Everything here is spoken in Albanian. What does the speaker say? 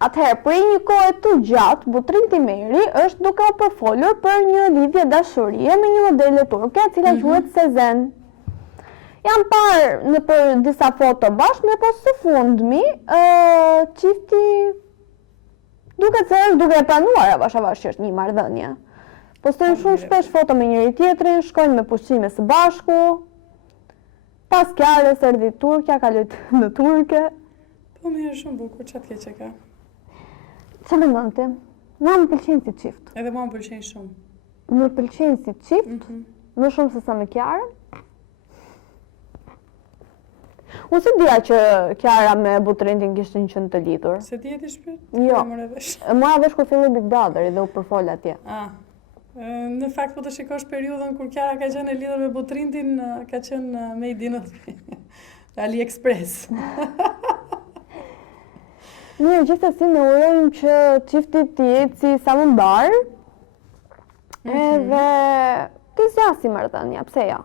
Atëherë, për një kohë të gjatë, Butrin Timeri është duke u përfolur për një lidhje dashurie me një modele turke, e cila quhet Sezen. Jam parë në për disa foto bashkë, po së fundmi, çifti duket se është duke e planuar avashavash një marrëdhënie. Postojnë shumë shpesh foto me njëri tjetrin, shkojnë me pushime së bashku. Pas Kiarës erdhi Turqja, kaloi në turke. Po më shumë bukur, çfarë ke që ka? Që mendon ti? Mua më pëlqen si çift. Edhe mua më pëlqen shumë. Më pëlqen si çift, më shumë se sa me Kiarën. Unë se dija që Kiara me Butrindin kishin qenë të lidhur. Se ti e di shpirt? Jo. Mora vesh kur filloi Big Brother dhe u përfol atje. Në fakt po të shikosh periudhën kur Kiara ka qenë e lidhur me Butrindin, ka qenë made in AliExpress. Mirë, gjithsesi ne urojmë që çifti të jetë si sa më mbar. Edhe të zgjasë marrëdhënia, pse jo?